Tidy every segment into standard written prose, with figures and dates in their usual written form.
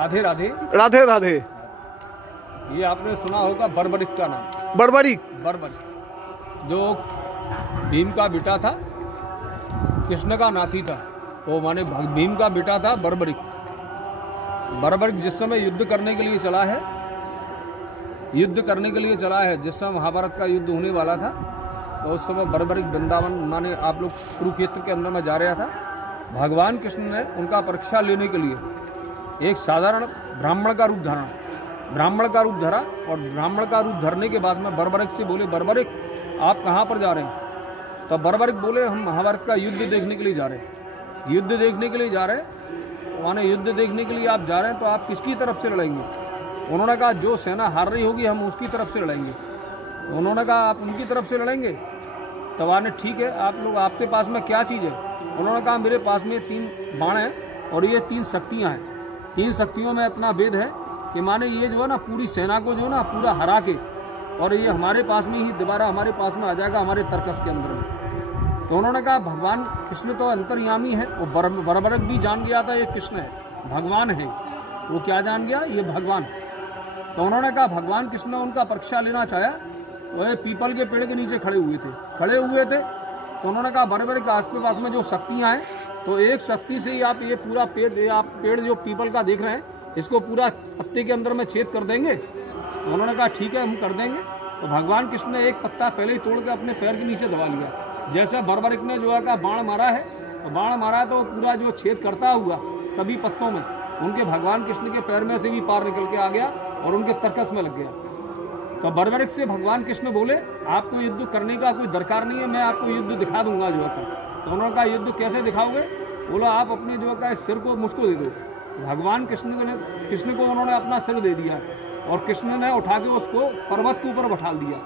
राधे राधे राधे राधे। ये आपने सुना होगा बर्बरिक का नाम। बर्बरिक जो भीम का बेटा था, कृष्ण का नाती था, वो माने भीम का बेटा था बर्बरिक। बर्बरिक जिस समय युद्ध करने के लिए चला है, जिस समय महाभारत का युद्ध होने वाला था, तो उस समय बर्बरिक वृंदावन माने आप लोग कुरुक्षेत्र के अंदर में जा रहा था। भगवान कृष्ण ने उनका परीक्षा लेने के लिए एक साधारण ब्राह्मण का रूप धरा और ब्राह्मण का रूप धरने के बाद में बर्बरिक से बोले, बर्बरिक आप कहाँ पर जा रहे हैं? तो बर्बरिक बोले, हम महाभारत का युद्ध देखने के लिए जा रहे हैं। युद्ध देखने के लिए आप जा रहे हैं तो आप किसकी तरफ से लड़ेंगे? उन्होंने कहा जो सेना हार रही होगी हम उसकी तरफ से लड़ेंगे। तो उन्होंने कहा आप उनकी तरफ से लड़ेंगे? तब आने ठीक है, आप लोग आपके पास में क्या चीज़ है? उन्होंने कहा मेरे पास में 3 बाण हैं और ये 3 शक्तियाँ हैं। 3 शक्तियों में इतना भेद है कि माने ये जो है ना पूरी सेना को जो है ना पूरा हरा के और ये हमारे पास में ही दोबारा हमारे पास में आ जाएगा हमारे तर्कस के अंदर में। तो उन्होंने कहा भगवान कृष्ण तो अंतर्यामी है, वो बर्बरिक भी जान गया था ये कृष्ण है, भगवान है। वो क्या जान गया? ये भगवान। तो उन्होंने कहा भगवान कृष्ण ने उनका परीक्षा लेना चाहा, वो पीपल के पेड़ के नीचे खड़े हुए थे। तो उन्होंने कहा बर्बरिक आपके पास में जो शक्तियाँ हैं, तो एक शक्ति से ही आप ये पूरा पेड़ जो पीपल का देख रहे हैं इसको पूरा पत्ते के अंदर में छेद कर देंगे? उन्होंने कहा ठीक है हम कर देंगे। तो भगवान कृष्ण ने एक पत्ता पहले ही तोड़ के अपने पैर के नीचे दबा लिया। जैसे बर्बरिक ने जो है का बाण मारा है, तो पूरा जो छेद करता हुआ सभी पत्तों में उनके भगवान कृष्ण के पैर में से भी पार निकल के आ गया और उनके तर्कस में लग गया। तो बर्बरिक से भगवान कृष्ण बोले आपको युद्ध करने का कोई दरकार नहीं है, मैं आपको युद्ध दिखा दूंगा जो है। तो उन्होंने कहा युद्ध कैसे दिखाओगे? बोला आप अपने जो है सिर को मुझको दे दो। भगवान कृष्ण को उन्होंने अपना सिर दे दिया और कृष्ण ने उठा के उसको पर्वत के ऊपर बैठाल दिया।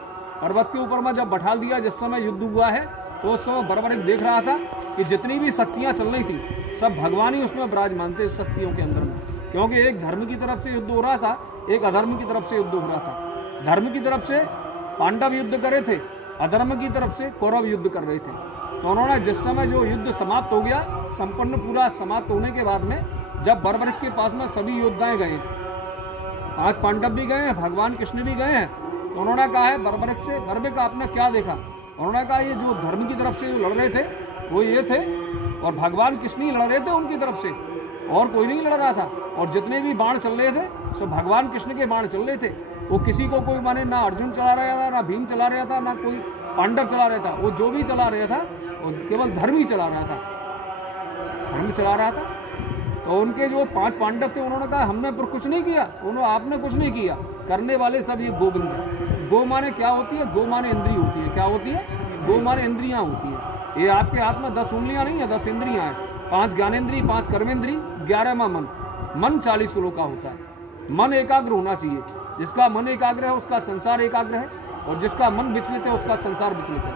पर्वत के ऊपर में जब बैठाल दिया, जिस समय युद्ध हुआ है तो उस समय बर्बरिक देख रहा था कि जितनी भी शक्तियाँ चल रही थी सब भगवान ही उसमें विराजमान थे शक्तियों के अंदर में, क्योंकि एक धर्म की तरफ से युद्ध हो रहा था, एक अधर्म की तरफ से युद्ध हो रहा था। धर्म की तरफ से पांडव युद्ध कर रहे थे, अधर्म की तरफ से कौरव युद्ध कर रहे थे। तो उन्होंने जिस समय जो युद्ध समाप्त हो गया, संपन्न पूरा समाप्त होने के बाद में जब बर्बरिक के पास में सभी योद्धाएं गए, 5 पांडव भी गए हैं, भगवान कृष्ण भी गए हैं, तो उन्होंने कहा है बर्बरिक से, बर्बरिक आपने क्या देखा? उन्होंने कहा ये जो धर्म की तरफ से लड़ रहे थे वो ये थे और भगवान कृष्ण ही लड़ रहे थे उनकी तरफ से, और कोई नहीं लड़ रहा था। और जितने भी बाण चल रहे थे सब भगवान कृष्ण के बाण चल रहे थे। वो किसी को कोई माने ना अर्जुन चला रहा था, ना भीम चला रहा था, ना कोई पांडव चला रहा था। वो जो भी चला रहा था वो केवल धर्म ही चला रहा था। तो उनके जो 5 पांडव थे उन्होंने कहा हमने पर कुछ नहीं किया, आपने कुछ नहीं किया, करने वाले सब ये गोविंद है। गो माने क्या होती है? गो माने इंद्री होती है। क्या होती है? गो माने इंद्रियां होती है। ये आपके हाथ में 10 उंगलियां नहीं है, 10 इंद्रियां हैं। 5 ज्ञानेंद्री, 5 कर्मेंद्री, 11वां मन 40 किलो का होता है। मन एकाग्र होना चाहिए। जिसका मन एकाग्र है उसका संसार एकाग्र है, और जिसका मन विचलित है उसका संसार विचलित है।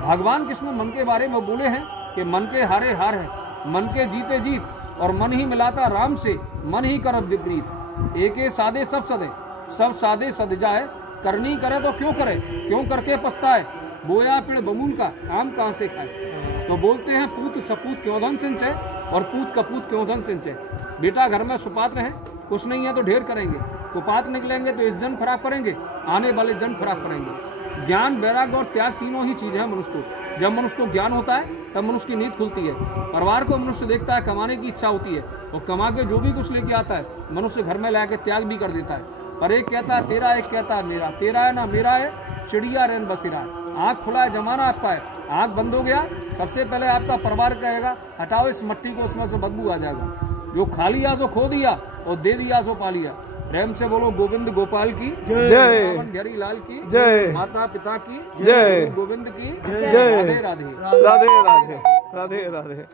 भगवान कृष्ण मन के बारे में बोले हैं कि मन के हारे हार है, मन के जीते जीत, और मन ही मिलाता राम से, मन ही करब विपरीत। एक सादे सब सदे, सब सादे सद जाए, करनी करे तो क्यों करे, क्यों करके पछताए, बोया पेड़ बमूल का आम कहाँ से खाए। तो बोलते हैं पूत सपूत क्यों धन सिंचे, और पूत कपूत क्यों धन सिंचे। बेटा घर में सुपात्र है, कुछ नहीं है तो ढेर करेंगे, कुपात्र निकलेंगे तो इस जन्म खराब करेंगे, आने वाले जन्म खराब करेंगे। ज्ञान, वैराग्य और त्याग तीनों ही चीज़ है मनुष्य को। जब मनुष्य को ज्ञान होता है तब मनुष्य की नींद खुलती है। परिवार को मनुष्य देखता है, कमाने की इच्छा होती है, और कमा के जो भी कुछ लेके आता है मनुष्य घर में ला के त्याग भी कर देता है। पर एक कहता है तेरा, एक कहता है मेरा, तेरा है ना मेरा है, चिड़िया रैन बसेरा है। आँख खुला है जमाना आपका है, आँख बंद हो गया सबसे पहले आपका परिवार कहेगा हटाओ इस मट्टी को, उसमें से बदबू आ जाएगा। जो खा लिया सो खो दिया और दे दिया सो पा लिया। प्रेम से बोलो गोविंद गोपाल की जय, बिहारी लाल की जय, माता पिता की जय, गोविंद की जय। राधे राधे राधे राधे राधे राधे।